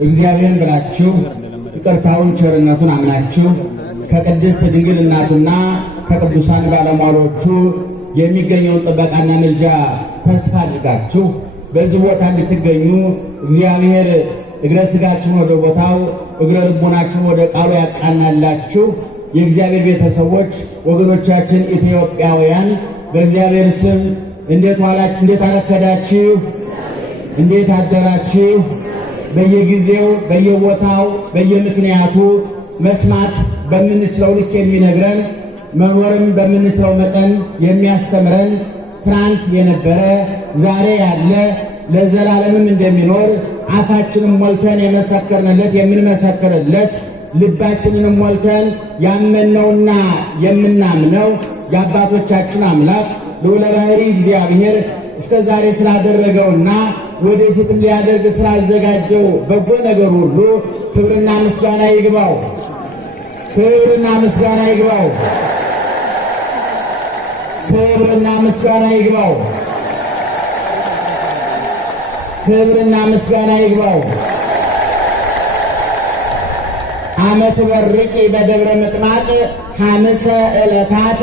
እግዚአብሔርን ብላችሁ ይቅርታውን ቸርነቱን አምናችሁ ከቅድስት ድንግል እናቱና ከቅዱሳን ባለሟሎቹ የሚገኘውን ጥበቃና ምልጃ ተስፋ አድርጋችሁ በዚህ ቦታ እንድትገኙ እግዚአብሔር እግረ ሥጋችሁን ወደ ቦታው እግረ ልቦናችሁን ወደ ቃሉ ያቃናላችሁ። የእግዚአብሔር ቤተሰቦች ወገኖቻችን ኢትዮጵያውያን በእግዚአብሔር ስም እንዴት ዋላችሁ? እንዴት አረፈዳችሁ? እንዴት አደራችሁ? በየጊዜው በየቦታው በየምክንያቱ መስማት በምንችለው ልክ የሚነግረን መኖርም በምንችለው መጠን የሚያስተምረን ትናንት የነበረ ዛሬ ያለ ለዘላለምም እንደሚኖር አፋችንም ሞልተን የመሰከርንለት የምንመሰክርለት ልባችንንም ሞልተን ያመነውና የምናምነው የአባቶቻችን አምላክ ልዑለ ባሕርይ እግዚአብሔር እስከ ዛሬ ስላደረገውና ወደፊትም ሊያደርግ ስላዘጋጀው በጎ ነገር ሁሉ ክብርና ምስጋና ይግባው። ክብርና ምስጋና ይግባው። ክብርና ምስጋና ይግባው። ክብርና ምስጋና ይግባው። ዓመት በርቂ በደብረ ምጥማቅ ሐምሰ ዕለታተ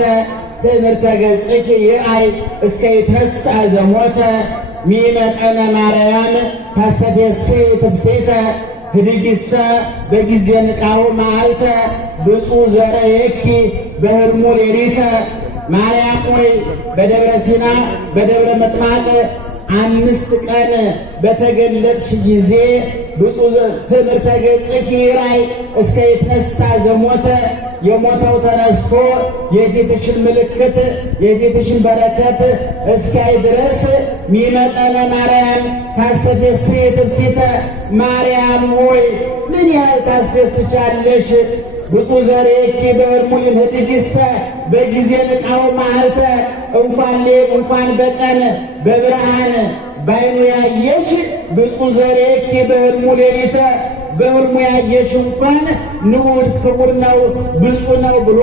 ትምህርተ ገጽኪ ይርአይ እስከ ይትረሳ ዘሞተ ሚመጠነ ማርያም ታስተፌስሒ ትብሴተ ህድጊሰ በጊዜ ንቃሁ መዓልተ ብፁዕ ዘርአየኪ በሕልሙ ሌሊተ። ማርያም ሆይ በደብረ ሲና በደብረ ምጥማቅ 5 ቀን በተገለጥሽ ጊዜ ብፁዕ ትምህርተ ገጽኪ ይርአይ እስከ ይትነሣ ዘሞተ የሞተው ተነስቶ የፊትሽን ምልክት የፊትሽን በረከት እስካይ ድረስ ሚመጠነ ማርያም ታስተፌስሒ ትብሲተ። ማርያም ሆይ ምን ያህል ታስደስቻለሽ? ብፁዕ ዘርአየኪ በሕልሙ ህድጊሰ በጊዜ ንቃሁ መዓልተ እንኳን ሌት እንኳን በቀን በብርሃን ባይኑ ያየሽ ብፁዕ ዘርአየኪ በሕልሙ ሌሊተ በሕልሙ ያየሽ እንኳን ንዑድ ክቡር ነው ብፁዕ ነው ብሎ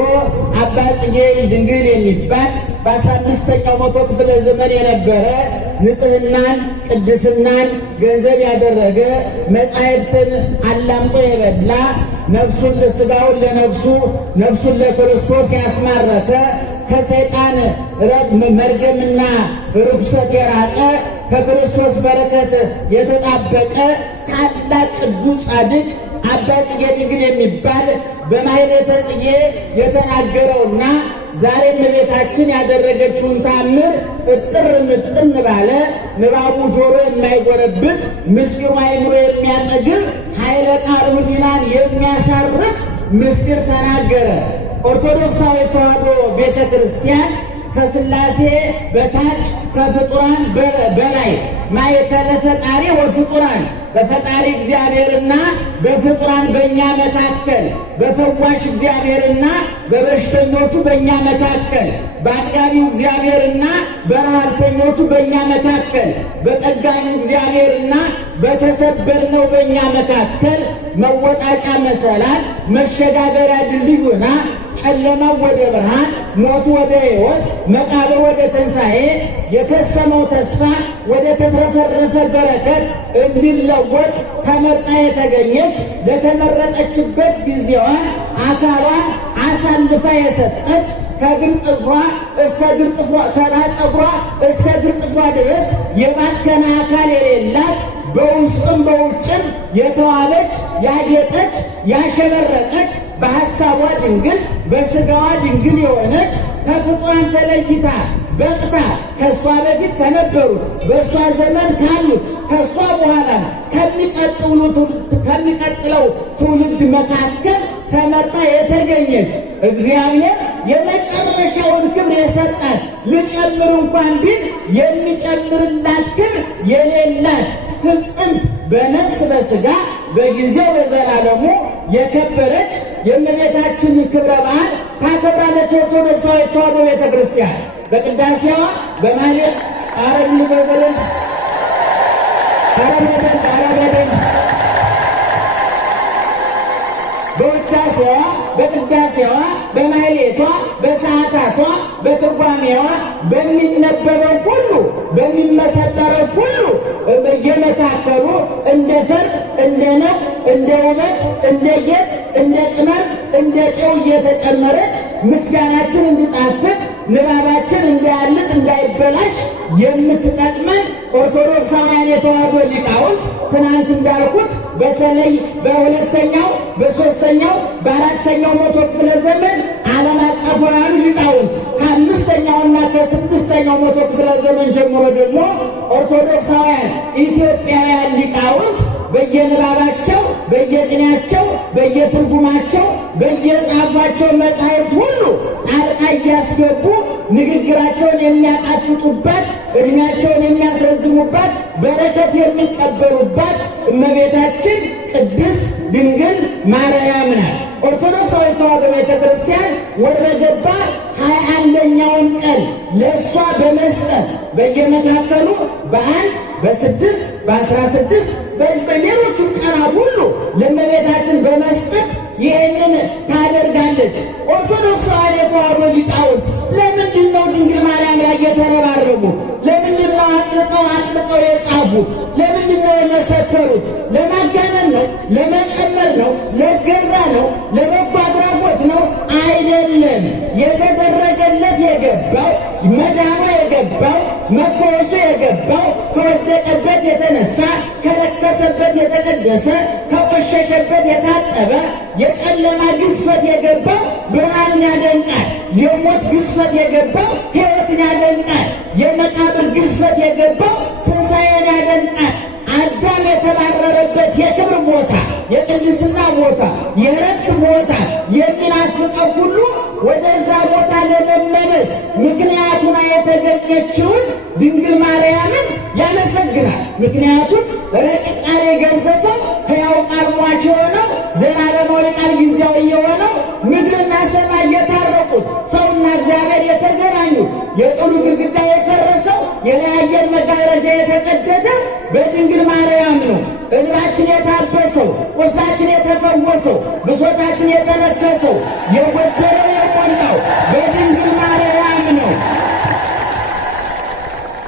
አባ ጽጌ ድንግል የሚባል በ15ኛው መቶ ክፍለ ዘመን የነበረ ንጽሕናን ቅድስናን ገንዘብ ያደረገ መጻሕፍትን አላምጦ የበላ ነፍሱን ለሥጋውን ለነፍሱ ነፍሱን ለክርስቶስ ያስማረከ ከሰይጣን መርገምና ርኩሰት የራቀ ከክርስቶስ በረከት የተጣበቀ ታላቅ ቅዱስ ጻድቅ አባ ጽጌ ድንግል የሚባል በማኅሌተ ጽጌ የተናገረውና ዛሬም እመቤታችን ያደረገችውን ታምር እጥር ምጥን ባለ ንባቡ ጆሮ የማይጎረብጥ ምስጢሩ አእምሮ የሚያጠግብ ኃይለ ቃል ሕሊናን የሚያሳርፍ ምስጢር ተናገረ። ኦርቶዶክሳዊ ተዋሕዶ ቤተ ክርስቲያን ከሥላሴ በታች ከፍጡራን በላይ ማእከለ ፈጣሪ ወፍጡራን በፈጣሪ እግዚአብሔርና በፍጡራን በእኛ መካከል በፈዋሽ እግዚአብሔርና በበሽተኞቹ በእኛ መካከል በአጥጋቢው እግዚአብሔርና በረሃብተኞቹ በእኛ መካከል በጠጋኙ እግዚአብሔርና በተሰበርነው በእኛ መካከል መወጣጫ መሰላል መሸጋገሪያ ድልድይ ሆና ጨለማው ወደ ብርሃን ሞቱ ወደ ሕይወት መቃብር ወደ ትንሣኤ የከሰመው ተስፋ ወደ ተትረፈረፈ በረከት እንዲለወጥ ተመርጣ የተገኘች ለተመረጠችበት ጊዜዋን አካሏን አሳልፋ የሰጠች ከግር ጽፍሯ እስከ ግር ጥፍሯ ከራስ ፀጉሯ እስከ ግር ጥፍሯ ድረስ የባከነ አካል የሌላት በውስጥም በውጭም የተዋበች ያጌጠች ያሸበረቀች በሐሳቧ ድንግል በሥጋዋ ድንግል የሆነች ከፍጡራን ተለይታ በቅታ ከእሷ በፊት ከነበሩት በእሷ ዘመን ካሉት ከእሷ በኋላ ከሚቀጥለው ትውልድ መካከል ተመርጣ የተገኘች እግዚአብሔር የመጨረሻውን ክብር የሰጣት ልጨምር እንኳን ቢል የሚጨምርላት ክብር የሌላት ፍጽምት በነፍስ በሥጋ በጊዜው በዘላለሙ የከበረች የእመቤታችን ክብረ በዓል ታከብራለች ኦርቶዶክሳዊ ተዋሕዶ ቤተ ክርስቲያን። በቅዳሴዋ በማኅሌት አረግል በበለን አረበደን በቅዳሴዋ በማኅሌቷ በሰዓታቷ በትርጓሜዋ በሚነበበው ሁሉ በሚመሰጠረው ሁሉ በየመካከሉ እንደ ፈርጥ እንደ ነቅ እንደ ውበት እንደ ጌጥ እንደ ቅመም እንደ ጨው እየተጨመረች ምስጋናችን እንዲጣፍጥ ንባባችን እንዳያልጥ እንዳይበላሽ የምትጠቅመን ኦርቶዶክሳውያን የተዋሕዶ ሊቃውንት ትናንት እንዳልኩት በተለይ በሁለተኛው በሶስተኛው በአራተኛው መቶ ክፍለ ዘመን ዓለም አቀፋውያን ሊቃውንት ከአምስተኛውና ከስድስተኛው መቶ ክፍለ ዘመን ጀምሮ ደግሞ ኦርቶዶክሳውያን ኢትዮጵያውያን ሊቃውንት በየንባባቸው በየቅኔያቸው በየትርጉማቸው በየጻፏቸው መጻሕፍት ሁሉ ጣልቃ እያስገቡ ንግግራቸውን የሚያጣፍጡባት እድሜያቸውን የሚያስረዝሙባት በረከት የሚቀበሉባት እመቤታችን ቅድስት ድንግል ማርያም ናት። ኦርቶዶክሳዊ ተዋሕዶ ቤተ ክርስቲያን ወረገባ 21ኛውን ቀን ለእሷ በመስጠት በየመካከሉ በ1 በ6 በ16 በሌሎቹ ቀናት ሁሉ ለእመቤታችን በመስጠት ይህንን ታደርጋለች። ኦርቶዶክሳውያን የተዋሕዶ ሊቃውንት ለምንድን ነው ድንግል ማርያም ላይ የተረባረቡ? ለምንድን ነው አጥልቀው የጻፉት? ለምንድን ነው የመሰከሩት? ለማጋነን ነው? ለመጨመር ነው? ለገዛ ነው? ለበጎ አድራጎት ነው? አይደለም። የተደረገለት የገባው መዳኑ የገባው መፈወሱ የገባው ከወደቀበት የተነሳ ከረከሰበት የተቀደሰ ከቆሸሸበት የታጠበ የጨለማ ግዝፈት የገባው ብርሃንን ያደንቃል። የሞት ግዝፈት የገባው ሕይወትን ያደንቃል። የመቃብር ግዝፈት የገባው ትንሣኤን ያደንቃል። አዳም የተባረረበት የክብር ቦታ፣ የቅድስና ቦታ፣ የረፍት ቦታ የሚናፍቀው ሁሉ ወደዛ ቦታ ለመመለስ ምክንያቱና የተገኘችውን ድንግል ማርያምን ያመሰግናል። ምክንያቱም ረቂቅ ቃል የገዘፈው ሕያው ቃል ሟች የሆነው ዘላለማዊ ቃል ጊዜያዊ የሆነው ምድርና ሰማይ የታረቁት ሰውና እግዚአብሔር የተገናኙት የጥሉ ግድግዳ የፈረሰው የለያየን መጋረጃ የተቀደደው በድንግል ማርያም ነው። እንባችን የታበሰው ቁስላችን የተፈወሰው ብሶታችን የተነፈሰው የጎደለው የሞላው በድንግል ማርያም ነው።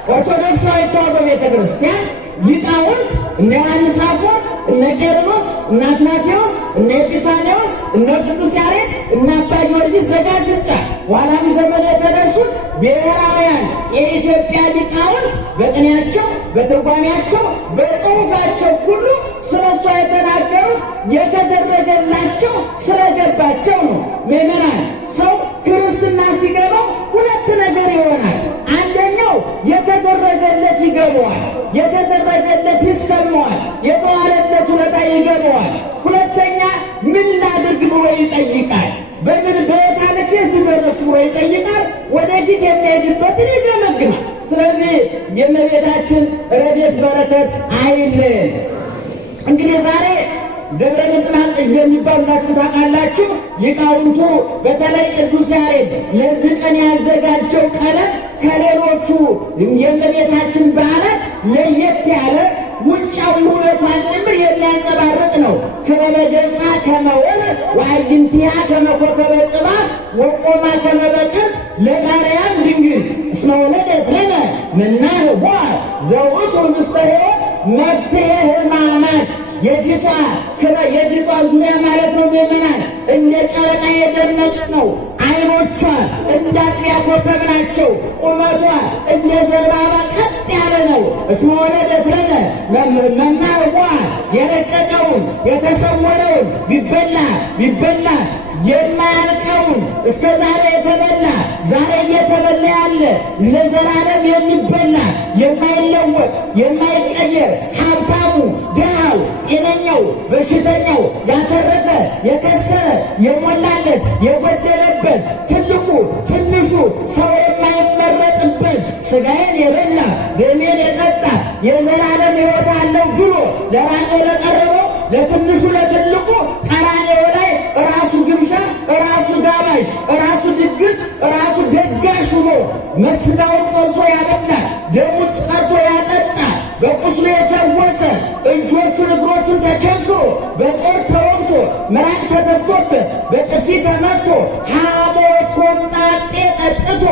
ኦርቶዶክሳዊ ተዋሕዶ ቤተ ክርስቲያን ሊቃውንት እነ ዮሐንስ አፈወርቅ፣ እነ ቄርሎስ፣ እነ አትናቴዎስ፣ እነ ኤጲፋንዮስ፣ እነ ቅዱስ ያሬድ፣ እነ አባ ጊዮርጊስ ዘጋስጫ ኋላም ዘመን የተነሱት ብሔራውያን የኢትዮጵያ ሊቃውንት በቅኔያቸው በትርጓሜያቸው በጽሑፋቸው ሁሉ ስለ እሷ የተናገሩት የተደረገላቸው ስለገባቸው ነው። ምዕመናን፣ ሰው ክርስትና ሲገባው ሁለት ነገር ይሆናል። አንደኛው የተደረገለት ይገባዋል፣ የተደረገለት ይሰማዋል፣ የተዋለለት ውለታ ይገባዋል። ሁለተኛ ምን ላድርግ ብሎ ይጠይቃል። በምን በየት አለፌ ስደርስ ብሎ ይጠይቃል። ወደፊት የሚሄድበትን ይገመግማል። ስለዚህ የእመቤታችን ረድኤት በረከት አይለየን። እንግዲህ ዛሬ ደብረ ምጥማቅ የሚባሉላችሁ ታውቃላችሁ። ሊቃውንቱ በተለይ ቅዱስ ያሬድ ለዚህ ቀን ያዘጋጀው ቀለም ከሌሎቹ የእመቤታችን በዓላት ለየት ያለ ውጫዊ ውበቷን ጭምር የሚያንጸባርቅ ነው። ከመበገጻ ከመወር ወአይንቲሃ ከመኮከበ ጽባሕ ወቆማ ከመበቅል ለማርያም ድንግል እስመ ወለደት ለነ ምናህዋ ዘውቱ ምስተ ሕይወት መፍትሔ ሕማማት። የፊቷ ዙሪያ ማለት ነው ምዕመናን፣ እንደ ጨረቃ የደመቀ ነው። ዓይኖቿ እንደ አጥቢያ ኮከብ ናቸው። ቁመቷ እንደ ዘንባባ ቀጥ ያለ ነው። እስመ ወለደት ለነ መናህዋ የረቀቀውን የተሰወረውን ቢበላ የማያልቀውን እስከ ዛሬ የተበላ ዛሬ እየተበላ ያለ ለዘላለም የሚበላ የማይለወጥ የማይቀየር ሀብታሙ ድሃው ጤነኛው በሽተኛው ያተረፈ የከሰረ የሞላለት የጎደለበት ትልቁ ትንሹ ሰው የማይመረጥበት ሥጋዬን የበላ ደሜን የጠጣ የዘላለም ሕይወት አለው ብሎ ለራሱ ለቀረበው ለትንሹ ለትልቁ ቀራንዮ ላይ ራሱ ግብዣ ራሱ ጋባዥ ራሱ ድግስ ራሱ ደጋሽ ሆኖ መስጋውን ቆርሶ ያበላል፣ ደሙን ቀርቶ ያጠጣል፣ በቁስሉ የፈወሰ እጆቹን እግሮቹን ተቸግሮ በጦር ተወግቶ ምራቅ ተተፍቶበት በጥፊ ተመቶ ሐሞት ኮምጣጤ ጠጥቶ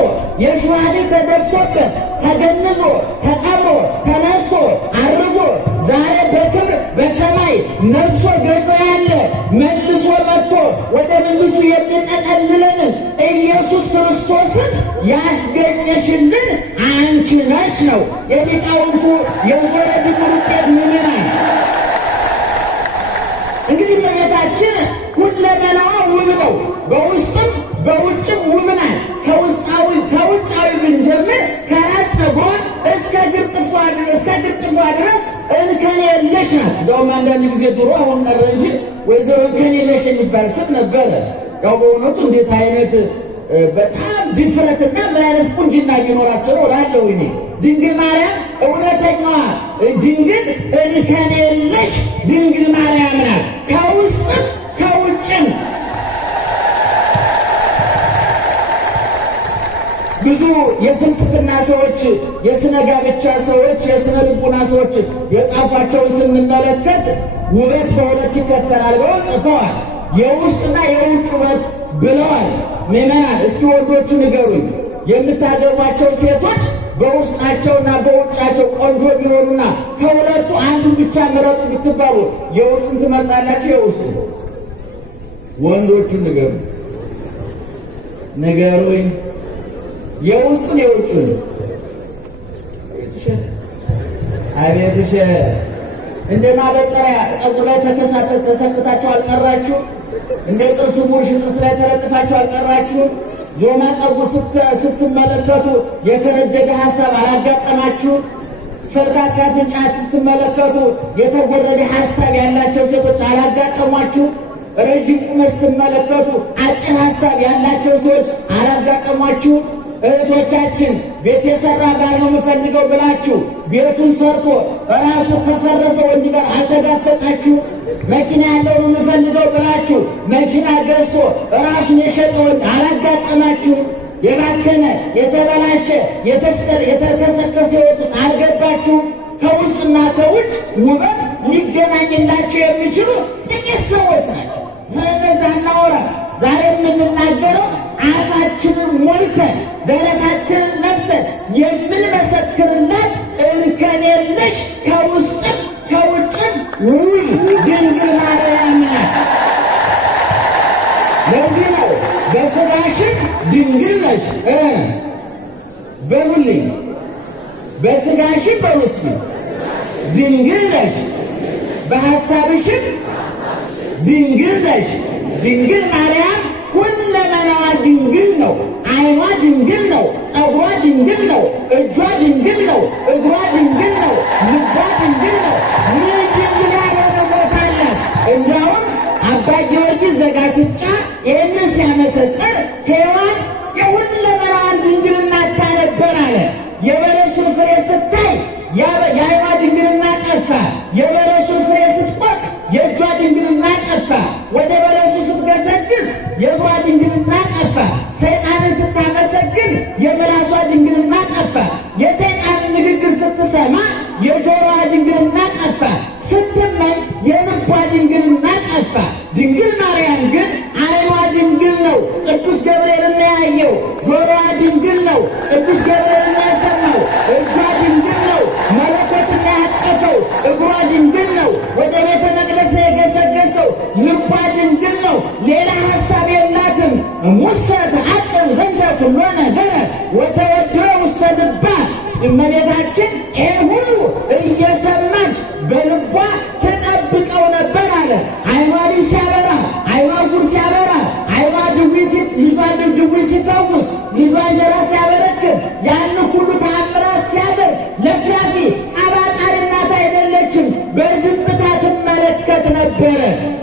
የሸዋድ ተደፍቶበት ተገንዞ ተቀብሮ ተነስቶ አርጎ ዛሬ በክብር በሰማይ ነግሶ ገኖ ያለ መልሶ መጥቶ ወደ መንግሥቱ የሚጠቀልለን ኢየሱስ ክርስቶስን ያስገኘሽልን አንቺ ነሽ ነው የሊቃውንቱ የዞረዲቱ ውጤት ምንናል። እንግዲህ እመቤታችን ሁለመናዋ ውብ ነው። በውስጥም በውጭም ውብ ናት። ከውጫዊ ብንጀምር ከራስ ፀጉሯ እስከ እግር ጥፍሯ ድረስ እንከን የለሽ ናት። እንደውም አንዳንድ ጊዜ ድሮ አሁን ቀረ እንጂ ወይዘሮ እንከን የለሽ የሚባል ስም ነበረ። ያው በእውነቱ እንዴት አይነት በጣም ድፍረትና ምን አይነት ቁንጅና ቢኖራቸው ነው እላለሁ እኔ። ድንግል ማርያም እውነተኛዋ ድንግል እንከን የለሽ ድንግል ማርያም ናት። ከውስጥም ከውጭም ብዙ የፍልስፍና ሰዎች፣ የስነ ጋብቻ ሰዎች፣ የስነ ልቡና ሰዎች የጻፏቸውን ስንመለከት ውበት በሁለት ይከፈላል ብለው ጽፈዋል። የውስጥና የውጭ ውበት ብለዋል። ምዕመናን እስኪ ወንዶቹ ንገሩኝ፣ የምታገቧቸው ሴቶች በውስጣቸውና በውጫቸው ቆንጆ ቢሆኑና ከሁለቱ አንዱን ብቻ ምረጡ ብትባሉ የውጩን ትመርጣላችሁ? የውስጡ? ወንዶቹ ንገሩኝ። የውስጡን የውጩን? አቤት ውሸት! እንደ ማበጠሪያ ፀጉር ላይ ተሰክታችሁ አልቀራችሁ? እንደ ጥርስ ቡርሽ ጥርስ ላይ ተለጥፋችሁ አልቀራችሁ? ዞማ ፀጉር ስትመለከቱ የከረደደ ሐሳብ አላጋጠማችሁ? ሰርካካ አፍንጫ ስትመለከቱ የተጎረደ ሐሳብ ያላቸው ሴቶች አላጋጠሟችሁ? ረጅም ቁመት ስትመለከቱ አጭር ሐሳብ ያላቸው ሰዎች አላጋጠሟችሁ? እህቶቻችን ቤት የሰራ ባል ነው የምፈልገው ብላችሁ ቤቱን ሰርቶ ራሱ ከፈረሰ ወንድ ጋር አልተጋፈጣችሁ? መኪና ያለው ነው የምፈልገው ብላችሁ መኪና ገዝቶ ራሱን የሸጠ ወንድ አላጋጠማችሁ? የባከነ የተበላሸ የተከሰከሰ ሕይወት ውስጥ አልገባችሁ? ከውስጥና ከውጭ ውበት ሊገናኝላቸው የሚችሉ ጥቂት ሰዎች ናቸው። ስለነዛ እናወራ። ዛሬ የምንናገረው አፋችንን ሞልተን ደረታችንን ነፍተን የምንመሰክርለት እንከን የለሽ ከውስጥም ከውጭም ውብ ድንግል ማርያም ናት። ለዚህ ነው በሥጋሽም ድንግል ነሽ በሉልኝ። በሥጋሽም በውስጥም ድንግል ነሽ፣ በሐሳብሽም ድንግል ነሽ። ድንግል ማርያም ሁለመናዋ ድንግል ነው። ዓይኗ ድንግል ነው። ፀጉሯ ድንግል ነው። እጇ ድንግል ነው። እግሯ ድንግል ነው። ልቧ ድንግል ነው። ምን ድንግል ያልሆነ ቦታ አላት? እንዲያውም አባ ጊዮርጊስ ዘጋስጫ ይህንን ሲያመሰጥር ሔዋን የሁለመናዋን ድንግልና ታነበር አለ። የበለሱን ፍሬ ስታይ የዓይኗ ድንግልና ጠፋ። የበለሱን ፍሬ ስትቆርጥ የእጇ ድንግልና ጠፋ። ወደ በለሱ ስትገሰግስ የእግሯ ድንግልና ጠፋ። ሰይጣንን ስታመሰግን የምላሷ ድንግልና ጠፋ። የሰይጣንን ንግግር ስትሰማ የጆሮዋ ድንግልና ጠፋ። ስትመኝ የልቧ ድንግልና ጠፋ። ድንግል ማርያም ግን ዓይኗ ድንግል ነው፣ ቅዱስ ገብርኤልን ያየው። ጆሮዋ ድንግል ነው፣ ቅዱስ ገብርኤልን ያሰማው። እጇ ድንግል ነው፣ መለኮትን ያቀፈው። እግሯ ድንግል ነው፣ ወደ ቤተ መቅደስ የገሰገሰው። ልቧ ድንግል ነው፣ ሌላ ሐሳብ የላትም። ሙሰ ተዓቅብ ዘንደ ኩሎ ነገረ ወተወድሮ ውስተ ልባ። እመቤታችን ይህን ሁሉ እየሰማች በልቧ ተጠብቀው ነበር አለ። ዓይኗ ልጅ ሲያበራ፣ ዓይኗ ጉድ ሲያበራ፣ ዓይኗ ልጇ ድውይ ሲፈውስ፣ ልጇ እንጀራ ሲያበረክት፣ ያን ሁሉ ተአምራት ሲያደርግ ለፍላፊ አባጣሪ እናት አይደለችም። በዝምታ ትመለከት ነበረ።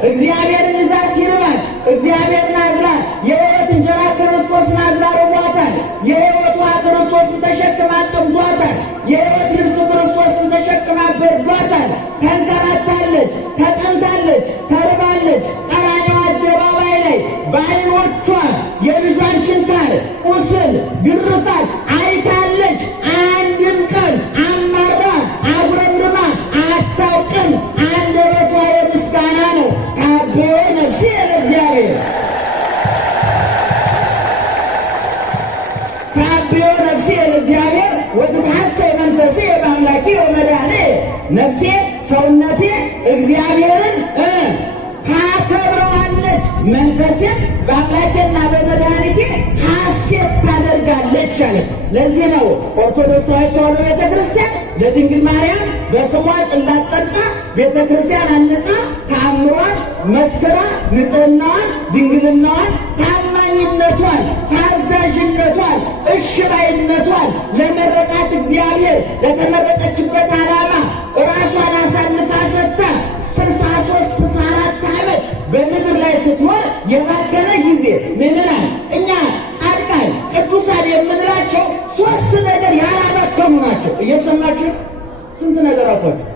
እግዚአብሔርን ይዛ ሲርባት እግዚአብሔርን አዝላ የሕይወት እንጀራ ክርስቶስን አዝላ ርቧታል። የሕይወት ውሃ ክርስቶስን ተሸክማ ጠምቷታል። የሕይወት ልብስ ክርስቶስን ተሸክማ በርዷታል። ተንከራታለች፣ ተጠምታለች፣ ተርባለች። ቀራንዮ አደባባይ ላይ በዓይኖቿ የልጇን ችንካር፣ ቁስል፣ ግርፋት አይታለች። አንድም ቀን አማራ አጉረምርማ አታውቅም። አንደበቷ የምስጋና ነው። ታበነ ነፍሴ ሰውነቴ እግዚአብሔርን ታከብረዋለች፣ መንፈሴም በአምላኬና በመድኃኒቴ ሐሴት ታደርጋለች አለ። ለዚህ ነው ኦርቶዶክሳዊት ተዋሕዶ ቤተክርስቲያን ለድንግል ማርያም በስሟ ጽላት ቀርጻ ቤተክርስቲያን አንጻ ተአምሯን መስክራ ንጽሕናዋን፣ ድንግልናዋን፣ ታማኝነቷን፣ ታዛዥነቷን፣ እሺ ባይነቷን ለመረጣት እግዚአብሔር ለተመረጠችበት ዓላማ ራሷን አሳልፋ ሰጥታ 63-64 ዓመት በምድር ላይ ስትኖር የባከነ ጊዜ ምዕመናን እኛ ጻድቃን ቅዱሳን የምንላቸው 3 ነገር ያላባከኑ ናቸው። እየሰማችሁ ስንት ነገር አልኳችሁ?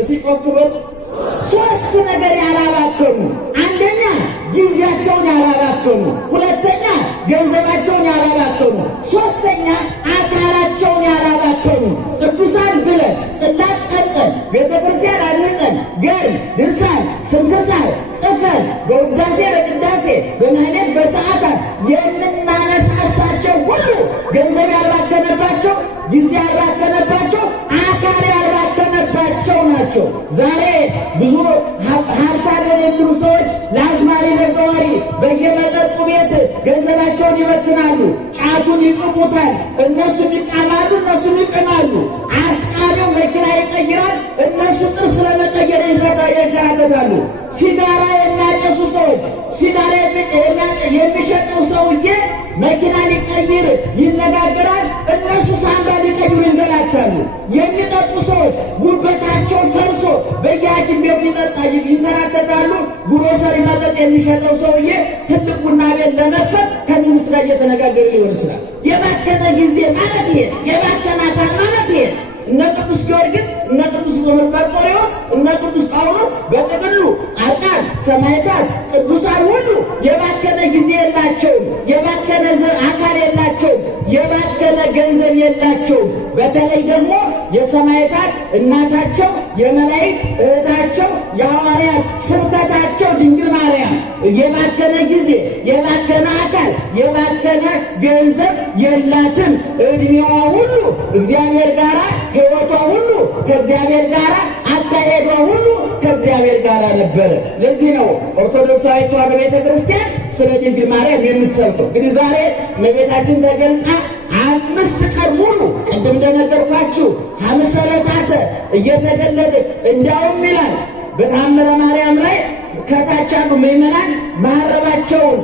እስቲ ጮክ በሉ። 3 ነገር ያላባከኑ። አንደኛ ጊዜያቸውን ያላባከኑ፣ ሁለተኛ ገንዘባቸውን ያላባከኑ፣ ሶስተኛ አካላቸውን ያላባከኑ። ቅዱሳን ብለን ጽላት ቀርጸን ቤተክርስቲያን አንጸን ገድል፣ ድርሳን፣ ስንክሳር ጽፈን በውዳሴ በቅዳሴ በማህሌት በሰዓታት የምናነሳሳቸው ሁሉ ገንዘብ ያልባከነባቸው፣ ጊዜ ያልባከነባቸው፣ አካል ያልባከነባቸው ናቸው። ዛሬ ብዙ ሀብታለን የሚሉ ሰዎች ለአዝማሪ ለዘዋሪ በየመጠጡ ቤት ገንዘባቸውን ይበትናሉ፣ ጫቱን ይቅሙታል። እነሱም ይቃማሉ፣ እነሱም ይቅማሉ። አስቃሪው መኪና ይቀይራል፣ እነሱ ጥርስ ለመቀየር ይንከራተታሉ። ሲጋራ የሚያጨሱ ሰዎች ሲጋራ የሚሸጠው ሰውዬ መኪና ሊቀይር ይነጋገራል፣ እነሱ ሳምባ ሊቀይሩ ይንገላታሉ። የሚጠጡ ሰዎች ጉበታቸው ፈርሶ በየሐኪም ቤቱ ይንከራተታሉ። ግሮሰሪ መጠጥ የሚሸጠው ሰውዬ ትልቅ ቡና ቤት ለመክፈት ከሚኒስትር ጋር እየተነጋገረ ሊሆን ይችላል። የባከነ ጊዜ ማለት ይሄ፣ የባከነ አካል ማለት ይሄ። እነ ቅዱስ ጊዮርጊስ፣ እነ ቅዱስ መርቆሬዎስ፣ እነ ቅዱስ ጳውሎስ በጥቅሉ ጻድቃን፣ ሰማዕታት፣ ቅዱሳን ሁሉ የባከነ ጊዜ የላቸውም፣ የባከነ አካል የላቸውም፣ የባከነ ገንዘብ የላቸውም። በተለይ ደግሞ የሰማዕታት እናታቸው፣ የመላእክት እህታቸው፣ የሐዋርያት ስብከታቸው ድንግል ማርያም የባከነ ጊዜ፣ የባከነ አካል፣ የባከነ ገንዘብ የላትም። ዕድሜዋ ሁሉ እግዚአብሔር ጋር፣ ሕይወቷ ሁሉ ከእግዚአብሔር ጋር፣ አካሄዷ ሁሉ ከእግዚአብሔር ጋር ነበረ። ለዚህ ነው ኦርቶዶክሳዊት ተዋሕዶ ቤተክርስቲያን ስለ ድንግል ማርያም የምትሰብከው። እንግዲህ ዛሬ እመቤታችን ተገልጣ 5 ቀን ሙሉ ቅድም እንደነገርኳችሁ 5 ዕለታት እየተገለጠች እንዲያውም ይላል በተአምረ ማርያም ላይ ከታች ያሉ ምዕመናን መሐረባቸውን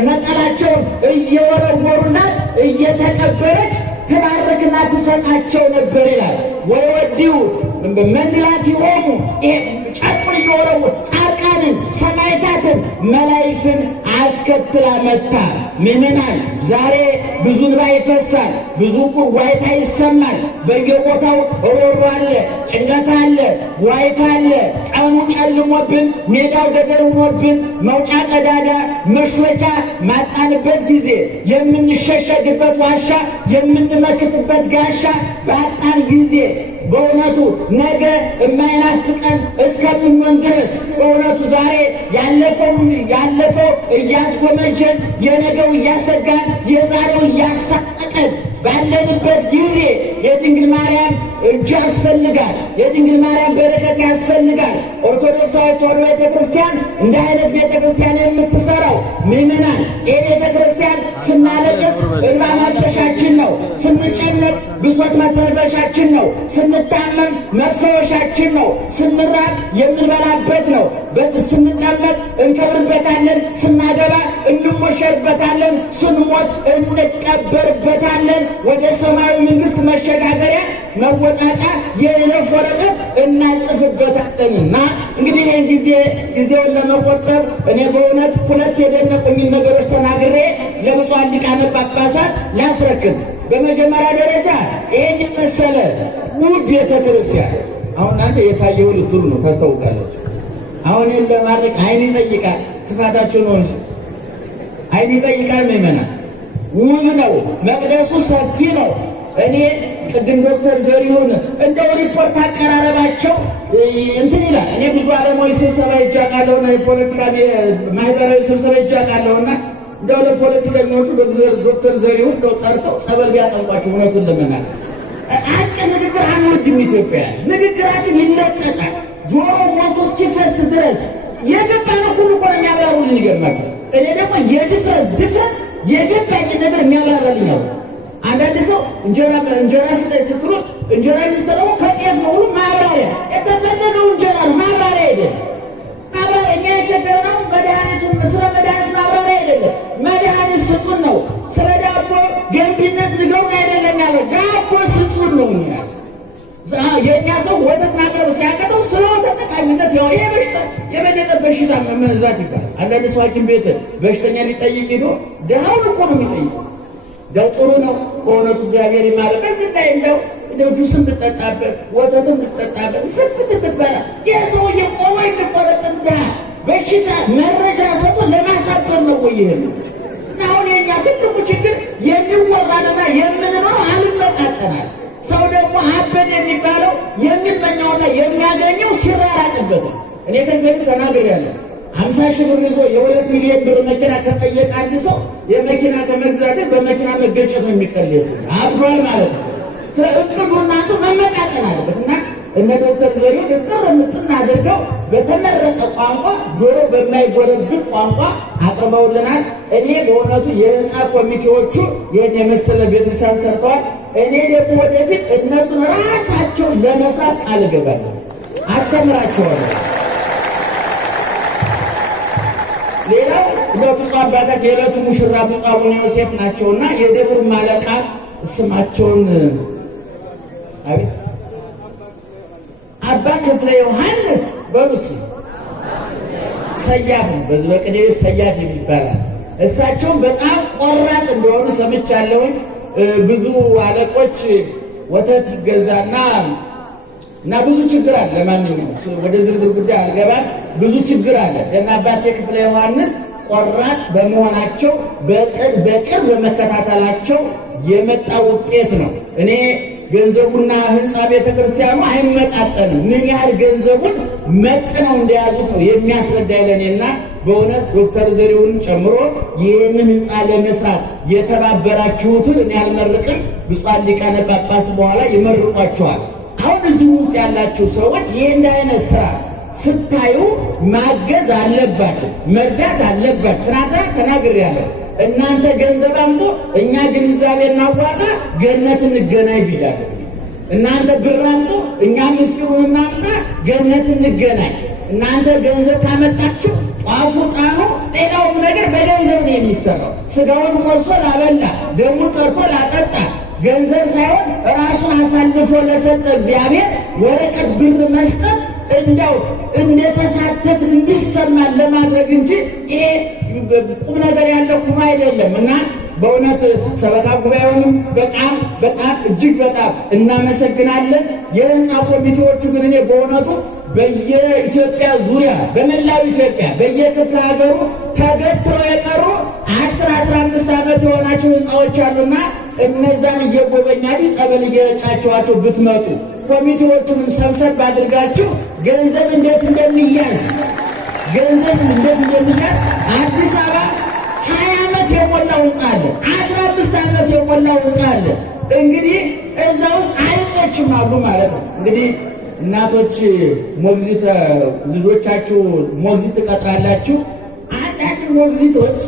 ነጠላቸውን እየወረወሩላት እየተቀበለች ትባርክና ትሰጣቸው ነበር ይላል። ወዲሁ መንድላት ይሆኑ ጨርቁን እየወረወሩ ጻድቃንን፣ ሰማዕታትን፣ መላእክትን አስከትላ መታ። ምዕመናን ዛሬ ብዙ እንባ ይፈሳል፣ ብዙ ዋይታ ይሰማል። በየቦታው ሮሮ አለ፣ ጭንቀት አለ፣ ዋይታ አለ። ቀኑ ጨልሞብን፣ ሜዳው ገደል ሆኖብን፣ መውጫ ቀዳዳ መሾቻ ማጣንበት ጊዜ፣ የምንሸሸግበት ዋሻ የምንመክትበት ጋሻ ባጣን ጊዜ በእውነቱ ነገ የማይናፍቀን እስከምንሆን ድረስ በእውነቱ ዛሬ ያለፈው እያስጎመጀን የነገው እያሰጋን የዛሬው እያሳቀቀን ባለንበት ጊዜ የድንግል ማርያም እጅ ያስፈልጋል። የድንግል ማርያም በረከት ያስፈልጋል። ኦርቶዶክሳዊት ተዋሕዶ ቤተክርስቲያን እንደ አይነት ቤተክርስቲያን የምትሰራው ምዕመናን፣ ይህ ቤተክርስቲያን ስናለቅስ እንባ ማፍሰሻችን ነው። ስንጨነቅ ብሶት መተንፈሻችን ነው። ስንታመም መፈወሻችን ነው። ስንራብ የምንበላበት ነው። ስንጠመቅ እንከብርበታለን። ስናገባ እንሞሸርበታለን። ስንሞት እንቀበርበታለን። ወደ ሰማያዊ መንግስት መሸጋገሪያ መወጣጫ የይለፍ ወረቀት እናጽፍበታለንና እንግዲህ ይህን ጊዜውን ለመቆጠብ እኔ በእውነት 2 የደነቁኝን ነገሮች ተናግሬ ለብፁዓን ሊቃነ ጳጳሳት ላስረክብ። በመጀመሪያ ደረጃ ይህን የመሰለ ውብ ቤተ ክርስቲያን አሁን እናንተ የታየው ልትሉ ነው፣ ታስታውቃላችሁ። አሁን ለማድረግ አይን ይጠይቃል፣ ክፋታችሁ ነው እንጂ አይን ይጠይቃል። ምዕመናን ውብ ነው፣ መቅደሱ ሰፊ ነው። እኔ ቅድም ዶክተር ዘሪሁን እንደው ሪፖርት አቀራረባቸው እንትን ይላል። እኔ ብዙ ዓለማዊ ስብሰባ ይጃቃለሁና የፖለቲካ ማህበራዊ ስብሰባ ይጃቃለሁና እንደው ለፖለቲከኞቹ ዶክተር ዘሪሁን እንደው ጠርተው ጸበል ቢያጠምቋቸው እውነቱን ለመናገር አጭር ንግግር አንወድም ኢትዮጵያ። ንግግራችን ይለጠጣል። ጆሮ ሞቶ እስኪፈስ ድረስ የገባነው ሁሉ እኮ ነው የሚያብራሩልን። ይገርማችኋል። እኔ ደግሞ ድፍረት የገባኝ ነገር የሚያብራራልኝ ነው። አንዳንድ ሰው እንጀራ ስጠኝ ስትሉት እንጀራ የሚሰራው ከጤፍ ነው ሁሉ ማብራሪያ የተፈለገው እንጀራ ነው፣ ማብራሪያ አይደለም። ማብራሪያ እኛ የቸገረነው መድኃኒቱን ስለ መድኃኒት ማብራሪያ አይደለም። መድኃኒት ስጡን ነው። ስለ ዳቦ ገንቢነት ንገሩን አይደለም ያለው፣ ዳቦ ስጡን ነው ያለው። የእኛ ሰው ወተት ማቅረብ ሲያቀተው ስለ ወተት ጠቃሚነት ያው የበለጠ በሽታ መመዛት ይባላል። አንዳንድ ሰው ሐኪም ቤት በሽተኛ ሊጠይቅ ሄዶ ድሃውን እኮ ነው የሚጠይቀው። ደው ጥሩ ነው በእውነቱ እግዚአብሔር ይማረበት። ግን እንደው ጁስም ብትጠጣበት ወተትም ብትጠጣበት ፍትፍት ብትበላ ይህ ሰውዬ ቆሞ የሚቆረጥም ድሃ በሽታ መረጃ ሰጥቶ ለማሳበር ነው ወይ ይሄ ነው? እና አሁን የእኛ ትልቁ ችግር የሚወራንና የምንኖረው አልመጣጠናል። ሰው ደግሞ አበደ የሚባለው የሚመኘውና የሚያገኘው ሲራራቅበት። እኔ ከዚህ በፊት ተናግሬያለሁ። 50 ሺህ ብር ይዞ የ2 ሚሊዮን ብር መኪና ከጠየቀ አንድ ሰው የመኪና ከመግዛት በመኪና መገጨት ነው የሚቀልስ አብሯል ማለት ነው። ስለ እቅዱ እናንተ መመጣጠን አለበት እና እነ ዶክተር ዘሪሁን ምጥን አድርገው በተመረጠ ቋንቋ ጆሮ በማይጎረብጥ ቋንቋ አቅርበውልናል። እኔ በእውነቱ የህንፃ ኮሚቴዎቹ ይህን የመሰለ ቤተክርስቲያን ሰርተዋል። እኔ ደግሞ ወደፊት እነሱን ራሳቸውን ለመስራት ቃል እገባለሁ፣ አስተምራቸዋለሁ። ሌላው ለብፁዕ አባታችን የዕለቱ ሙሽራ ብፁዕ አቡነ ዮሴፍ ናቸውና የደብር ማለቃ ስማቸውን አቤት አባ ክፍለ ዮሐንስ በሉስ ሰያፍ ነው። በዚህ በቅኔ ሰያፍ የሚባላል። እሳቸውም በጣም ቆራጥ እንደሆኑ ሰምቻለሁኝ። ብዙ አለቆች ወተት ይገዛና ብዙ ችግር አለ። ለማንኛውም ወደ ዝርዝር ጉዳይ አልገባም። ብዙ ችግር አለ። እና አባቴ ክፍለ ዮሐንስ ቆራጥ በመሆናቸው በቅርብ በመከታተላቸው የመጣ ውጤት ነው። እኔ ገንዘቡና ህንፃ ቤተክርስቲያኑ አይመጣጠንም። ምን ያህል ገንዘቡን መጥነው እንደያዙት ነው የሚያስረዳ ለኔና በእውነት ዶክተር ዘሪሁን ጨምሮ ይህንን ህንፃ ለመስራት የተባበራችሁትን እኔ አልመርቅም። ብፁዓን ሊቃነ ጳጳስ በኋላ ይመርቋቸዋል። አሁን እዚህ ውስጥ ያላችሁ ሰዎች ይህን አይነት ስራ ስታዩ ማገዝ አለባችሁ፣ መርዳት አለባችሁ። ትናንትና ተናግሬያለሁ። እናንተ ገንዘብ አምጡ፣ እኛ ግንዛቤ እናዋጣ፣ ገነት እንገናኝ ብያለሁ። እናንተ ብር አምጡ፣ እኛ ምስጢሩን እናምጣ፣ ገነት እንገናኝ። እናንተ ገንዘብ ካመጣችሁ ጧፉ ጣኑ፣ ሌላውም ነገር በገንዘብ ነው የሚሰራው። ስጋውን ቆርሶ ላበላ፣ ደሙን ቀርቶ ላጠጣ ገንዘብ ሳይሆን ራሱን አሳልፎ ለሰጠ እግዚአብሔር ወረቀት ብር መስጠት እንደው እንደተሳተፍ እንዲሰማን ለማድረግ እንጂ ይሄ ቁም ነገር ያለው ቁም አይደለም። እና በእውነት ሰበካ ጉባኤውንም በጣም እጅግ በጣም እናመሰግናለን። የህንፃ ኮሚቴዎቹ ግን እኔ በእውነቱ በየኢትዮጵያ ዙሪያ በመላው ኢትዮጵያ በየክፍለ ሀገሩ ተገትረው የቀሩ 10-15 ዓመት የሆናቸው ህንፃዎች አሉና እነዛን እየጎበኛችሁ ጸበል እየረጫችኋቸው ብትመጡ ኮሚቴዎቹንም ሰብሰብ አድርጋችሁ ገንዘብ እንዴት እንደሚያዝ አዲስ አበባ 20 ዓመት የሞላው ህንፃ አለ፣ 15 ዓመት የሞላው ህንፃ አለ። እንግዲህ እዛ ውስጥ አይጦችም አሉ ማለት ነው። እንግዲህ እናቶች ሞግዚት ልጆቻችሁ ሞግዚት ትቀጥራላችሁ። አንዳንድ ሞግዚቶች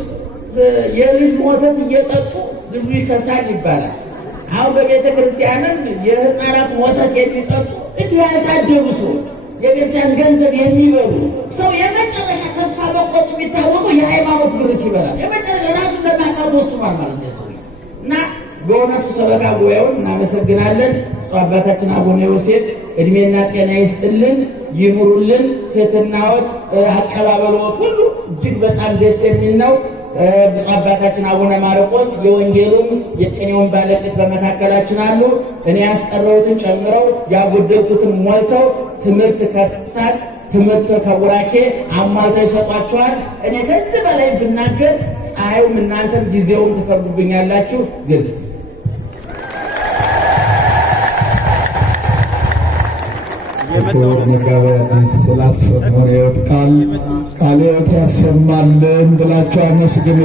የልጅ ወተት እየጠጡ ልጁ ይከሳል ይባላል። አሁን በቤተ ክርስቲያንም የህፃናት ወተት የሚጠጡ እንዲሁ ያልታደሉ ሰዎች የቤተክርስቲያን ገንዘብ የሚበሉ ሰው የመጨረሻ ተስፋ መቁረጡ የሚታወቀው የሃይማኖት ብር ሲበላ የመጨረሻ ራሱን ለማጥፋት ወስኗል ማለት ነው ሰው እና በእውነቱ ሰበካ ጉባኤውን እናመሰግናለን። አባታችን አቡነ ዮሴፍ እድሜና ጤና ይስጥልን፣ ይኑሩልን። ትሕትናዎት፣ አቀባበሎት ሁሉ እጅግ በጣም ደስ የሚል ነው። ብፁዕ አባታችን አቡነ ማርቆስ የወንጌሉም የቅኔውን ባለቤት በመካከላችን አሉ። እኔ ያስቀረውትን ጨምረው ያጎደልኩትን ሞልተው ትምህርት ከሳት ትምህርት ከቡራኬ አሟልተው ይሰጧቸዋል። እኔ ከዚህ በላይ ብናገር ፀሐዩም እናንተም ጊዜውም ትፈርዱብኛላችሁ። ዝርዝ ክቡር መጋቤ ሐዲስ ስላሰሙን የሕይወት ቃል ሕይወት ያሰማልን ብላችሁ አመስግኑ።